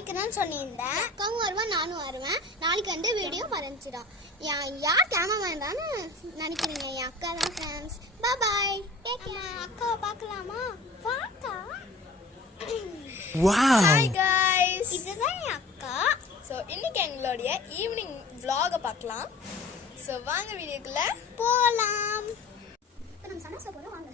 காமிக்கிறேன்னு சொல்லியிருந்தேன். அக்காவும் வருவேன், நானும் வருவேன். நாளைக்கு வந்து வீடியோ மறைஞ்சிடும். யார் கேமராமேன் தானே நினைக்கிறீங்க? என் அக்கா தான் ஃப்ரெண்ட்ஸ். பாய். அக்காவை பார்க்கலாமா? வாக்கா. ஹாய் गाइस, இதுதான் என் அக்கா. ஸோ இன்னைக்கு எங்களுடைய ஈவினிங் vlog பார்க்கலாம். ஸோ வாங்க வீடியோக்குள்ள போகலாம். நம்ம சமோசா போல வாங்க.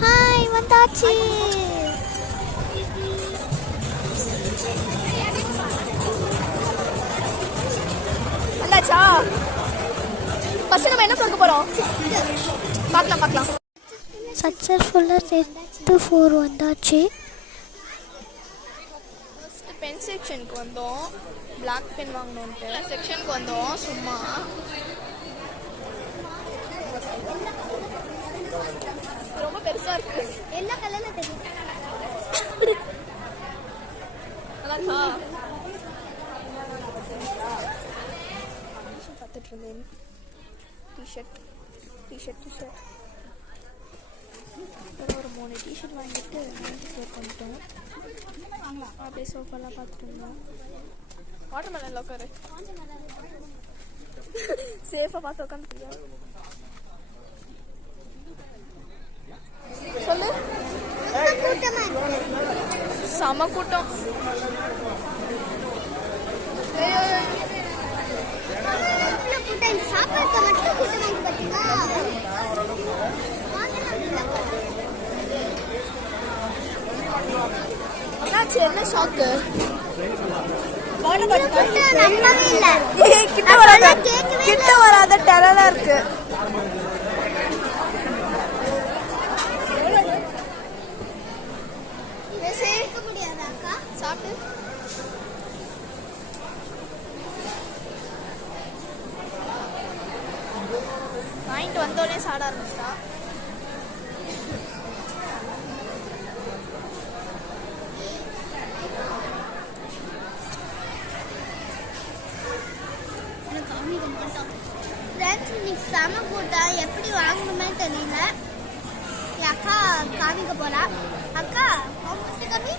ஹாய், வந்தாச்சு. வந்தாச்சா? ஃபர்ஸ்ட் நம்ம என்ன பார்க்க போறோம்? பார்க்கலாம். சக்ஸஸ்ஃபுல்லாக செட்டு 4 வந்தாச்சு. ஃபர்ஸ்ட் பென் செக்ஷனுக்கு வந்தோம். பிளாக் பென் வாங்கணும்ட்டு செக்ஷனுக்கு வந்தோம். சும்மா ரொம்ப பெருசா இருக்கு. எல்லா கலர்ல தெரியும். நல்லா பார்த்துட்டு இருந்தேன். டிஷர்ட் ஒரு 3 டிஷர்ட் வாங்கிட்டு 94 பண்ணிட்டோம். அப்படியே சோஃபாலாம் பார்த்துட்டு இருந்தோம். வாட்டர் மெலன் உட்காரு, சேஃபாக பார்த்து உட்காந்து சொல்லு. செம கூட்டம். என்ன ஷாக்கு? கிட்ட வராத டெரரா இருக்கு. சாப்பிட்டு வாங்கிட்டு வந்தோடனே சாட ஆரம்பிச்சிட்டா. செம கூட்டம். எப்படி வாங்கணுமே தெரியல. என் அக்கா காமிக்க போறா. அக்கா கம்மி